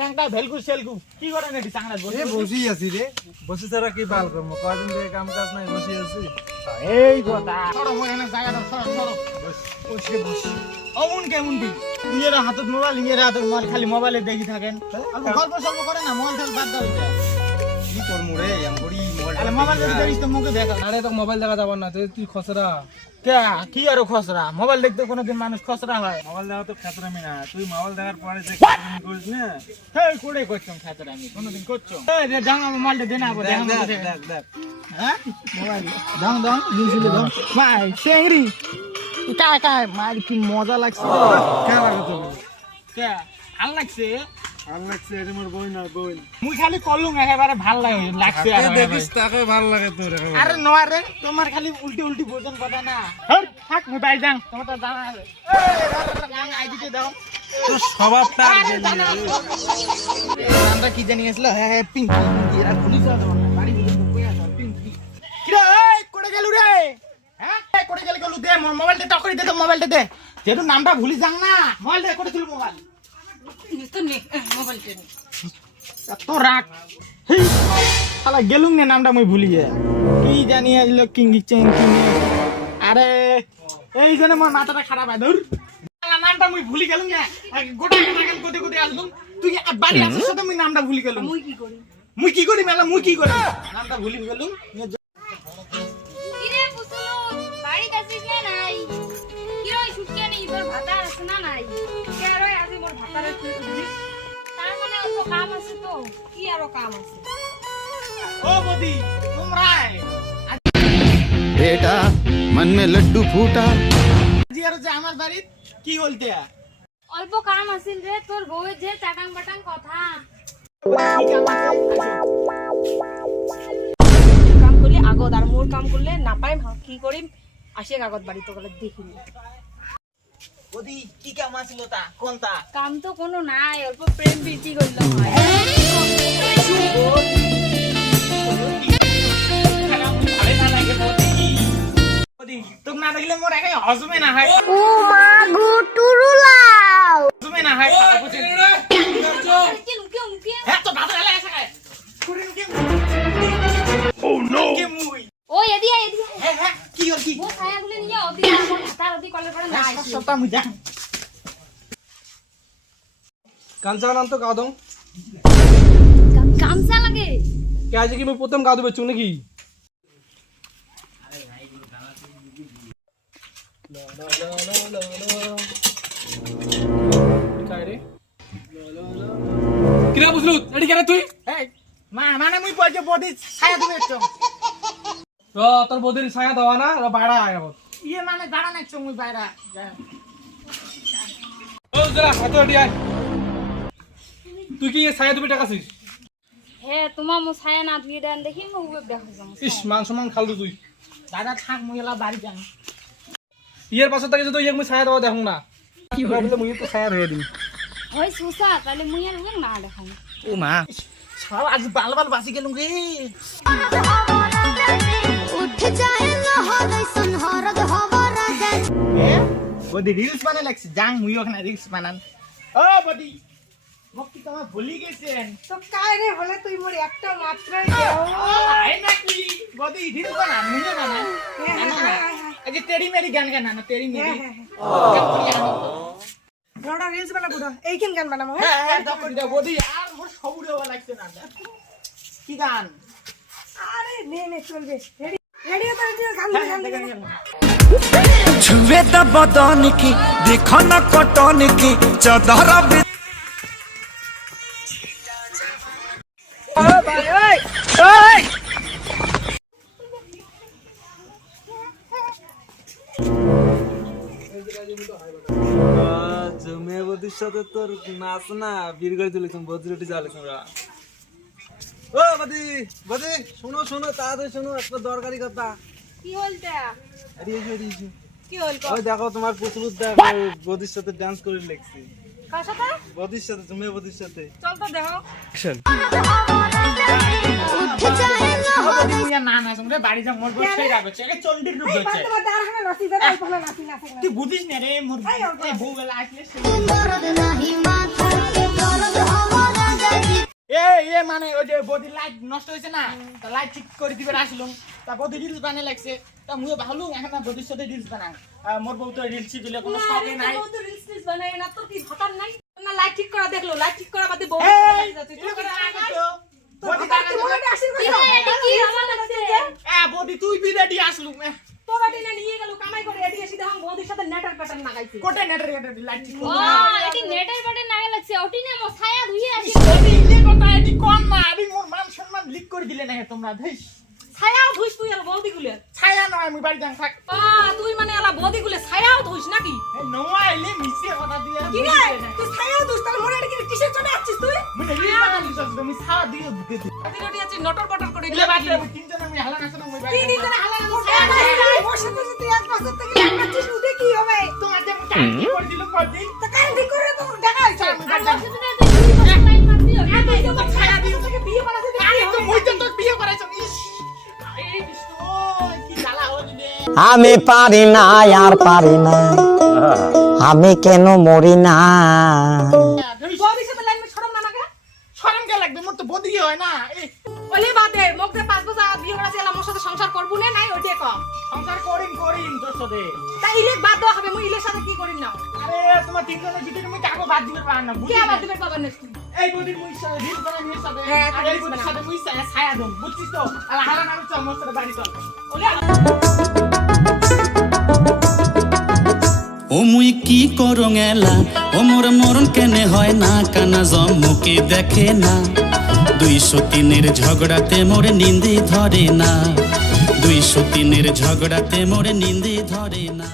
ন্যাংটা ভেলকু সেলকু কি করে নেটি চাংড়া বসে বসি আছি রে, বসে ছাড়া কি বাল করবো? কয়দিন থেকে কাম কাজ নাই, বসে আছি। এই কথা সরো মই এনে জায়গা দাও সরো সরো বসে বসে অমন কেমন কি নিজের হাতত মোবাইল নিজের হাতত মোবাইল খালি মোবাইলে দেখি থাকেন আর গল্প সল্প করে না মোবাইল ঠাল বাদ দাও এটা কি করবো রে, আমি করি আরে মোবাইল যদি দেখিস তো মুখে দেখা আরে তো মোবাইল দেখা যাবার না, তুই খসরা কে কি আর খসরা মোবাইল দেখতে কোনোদিন মানুষ খসরা হয় মোবাইল দেখা তো খাতরামি না, তুই মোবাইল দেখার পরে যে খাতরামি করিস না। হেই কোড়ে করছম খাতরা আমি কোনোদিন করছম এই রে দাও আমার মোবাইলটা দে না আবার দেখ দেখ হ্যাঁ মোবাইল দাও দাও দিছিলে দাও ভাই সেংরি কায় কায় মার কি মজা লাগছে কে লাগে তো? কে ভাল লাগছে ভাল লাগছে, এটা মোর বই না বই। মুই খালি কলুম একেবারে ভাল লাগছে আর দেখিস তাকে ভাল লাগে তোর। আরে নয় রে তোমার খালি উল্টি উল্টি বোঝন কথা না হর থাক মুই বাই যাং তোমার তো জানা আছে এই আইডিতে দাও তোর স্বভাবটা নামটা কি জানি গেছিল হ্যাঁ হ্যাঁ পিঙ্কি পিঙ্কি আর পুলিশ আছে বাড়ি বলে কই আছে পিঙ্কি কি রে এই কোড়ে গেল রে হ্যাঁ এই কোড়ে গেল দে মোবাইলটা টকরি দে তো মোবাইলটা দে যেহেতু নামটা ভুলি যাং না মোবাইল দে কোড়ে ছিল মোবাইল তো নে মোবাইলটা নে তো রাখ শালা গেলুম নে নামটা মই ভুলি যায় কি জানি আইলো কিঙ্গি চেং কিঙ্গি আরে এই জন্য মোর মাথাটা খারাপ হয় ধর শালা নামটা মই ভুলি গেলুম না গোটা গোটা গেল কোতে কোতে আসলুম তুই বাড়ি আসিস তো মই নামটা ভুলি গেলুম মুই কি করি মেলা মুই কি করি নামটা ভুলি গেলুম কিরে পুতুল বাড়ি যাচ্ছিস না নাই কি রই ছুটকে নেই তোর ভাতা আছে না নাই কে রই আজি মোর ভাতারে তুই উঠবি? তার মানে অত কাম আছে তো কি আরো কাম আছে? ও বদি তোমরা बेटा मन में लड्डू फूटा। জি আর যে আমার বাড়ি কি বলতে অল্প কাম আছিল রে তোর বউয়ের যে চাটাং বাটাং কথা কাম করলে আগত আর মোর কাম করলে না পাই কি করিম আসে কাগজ বাড়ি তো গেলে দেখিনি। বদি কি কাম আছিল তা কোনটা কাম তো কোনো নাই অল্প প্রেম প্রীতি করল হয় তোক না দেখলে মোর একাই হজমে না হয় ও মা গো টুরুলাও হজমে না হয় কে মুকে মুকে হ্যাঁ তো দাদা এলে এসে করে কে ও নো কে মুই ও এদিয়া এদিয়া হ্যাঁ হ্যাঁ কি হল কি ও ছায়াগুলো নিয়ে ওদি তার ওদি কলে পড়ে না আইছি সবটা মুই জান কাঞ্চা নাম তো গাও দং কামসা লাগে কে আজ কি মই প্রথম গাও দেবে চুন নাকি? কিরা বুঝলু এডি কেন তুই? এই মানে মুই কইছে বডি ছায়া দিবে তো তোর বদির ছায়া দেওয়া না বাইরা আগে ইয়ে মানে দাঁড়া নাকছ মুই বাইরা ও জরা হাত এডি আয়। তুই কি ছায়া দিবি টাকাছিস? হে তোমার মো ছায়া না ধুয়ে দেন দেখি মো উবে দেখো যাম ইস মান সম্মান খালু তুই। দাদা থাক মুই এলা বাড়ি যাং ইয়ের পাশে থেকে যদি মুই ছায়া দেওয়া দেখুন না কি বলে মুই তো ছায়া ধরে দিই। ওই সুসা তাহলে মুই আর হুক না দেখাম ও মা সারা আজ বাল বাল বাসি গেলুম রে উঠ যায়ঙ্গা হদই সুনহরদ হবরা যায় এ বডি রিলস বানাই লাগছে যাং মুই ওখানে রিলস বানান ও বডি মক্কি তোমার ভুলি গেছেন তো কাই রে বলে তুই মোর একটা মাত্র আই নাকি বডি রিলস বানান মুই বানান আগে তেরি মেরি গান গানা না তেরি মেরি বড় রিলস বানাবো না এইখান গান বানাবো। হ্যাঁ হ্যাঁ দকরি দা বডি আর মোর সবুরে ভালো লাগছে না কি গান আরে নে নে চলবে রেডি রেডি তো রেডি গান গান छुए त बदन की देखो न कटन की चदर মেয়ে বদির সাথে তোর নাচ না বীর করে তুলেছেন বদ্রটি চালেছেন ও বদি বদি শোনো শোনো তাড়াতাড়ি শোনো একটা দরকারি কথা। কি হলটা কি হল ওই দেখো তোমার পুতুল দেখো বদির সাথে ডান্স করে লেখছি। কার সাথে? বদির সাথে তুমি বদির সাথে চল তো দেখো উঠ যায়ঙ্গা হদই না না সঙ্গে বাড়ি যা মোর বসে যাবে সে চন্ডির রূপ ধরছে তোমার দাঁড়াখানে নাচি যায় তাই ফলে নাচি না তুই বুঝিস না রে মোর এই বউ গেলা আসলে সুনহরদ নাহি মাথা দরদ হবরা এ মানে ওই যে বডি লাইট নষ্ট হয়েছে না, তা লাইট ঠিক করে দিবে আসলুম, তা বডি রিলস বানিয়ে লাগছে, তা মুই ভাবলুম এখন না বডির সাথে রিলস বানাই, মোর বউ তো রিলস দিলে কোনো শখে নাই। রিলস বানাই না, তোর কি ভাতার নাই না? লাইট ঠিক করা দেখলো, লাইট ঠিক করা বাদে বউ এই যাচ্ছে তুই করে আগে তো বডি ভাতার কি মনে আশীর্বাদ দাও। এটা কি আমার লাগছে? বডি তুই বিরেডি আসলুম তোর আটি না নিয়ে গেল কামাই করে এডি এসে দেখো বউদের সাথে নেটার প্যাটার্ন লাগাইছে। কোটে নেটের লাইট ঠিক ও এটি নেটের বাটে নাগে লাগছে, ওটি না মো ছায়া ধুইয়ে আসি। বডি ইলে কথা এটি কোন না, আরে মোর মান সম্মান লিক করে দিলে না তোমরা ধইস। ছায়াও ধুইস তুই আর বৌদি গুলে? ছায়া নয় আমি বাড়ি যাং থাক। তুই মানে এলা বৌদি গুলে ছায়াও ধুইস নাকি? এই নোয়া এলে মিছে কথা দিয়ে কি রে তুই ছায়াও ধুইস তাহলে মোরে কি কিসের জন্য আসছিস তুই? মানে রিল বানালি সব তুমি ছায়া দিয়ে দিতে দে। ওটি ওটি আছে নটর পটর করে ইলে বাড়ি তিনজন আমি হালা নাছ না মই বাড়ি। তিন দিন হালা না ছায়া নাই বসে বসে তুই এক বছর থেকে লাগছিস উঠে কি হবে? তোমার যে কাটি করে দিল বডি তা কান ঠিক করে তো দেখাইছ। আমি বাড়ি যাং। তুই বসে লাইন মারবি ও। তুই তো ছায়া দিয়ে তোকে বিয়ে বানাতে দে। আরে তো মই তো তোর বিয়ে করাইছ ইস। এই বিষ্ণু কি জ্বালা হলি রে। আমি পারি না আর পারি না, আমি কেন মরি না। বৌদির সাথে লাইন মে শরম না লাগে? শরম কে লাগবে মোর তো বডি হয় না। এই ওলে বাদে মুখে 5 বছর বিয়ে করাছে এলা মোর সাথে সংসার করবো না নাই ওইটা কম। সংসার করিম তোর সাথে। তা ইলেক বাদ দেওয়া হবে, মুই ইলের সাথে কি করিম না? আরে তোমার তিনজনের ভিতরে তুমি কাগো বাদ দিবে পার না। কে আবার দিবে পাবেন না তুই? এই বডি মুই সাথে রিল বানাই নিয়ে সাথে। হ্যাঁ, আর এই বডির সাথে মুই ছায়া দম বুঝছিস তো। আর হালা নাম চল মোর সাথে বাড়ি চল। ওলে ও মুই কি করং এলা, ও মোর মরণ কেনে হয় না, কানা জম্মুকে দেখে না। 203-এর ঝগড়াতে মোর নিন্দে ধরে না, 203-এর ঝগড়াতে মোর নিন্দে ধরে না।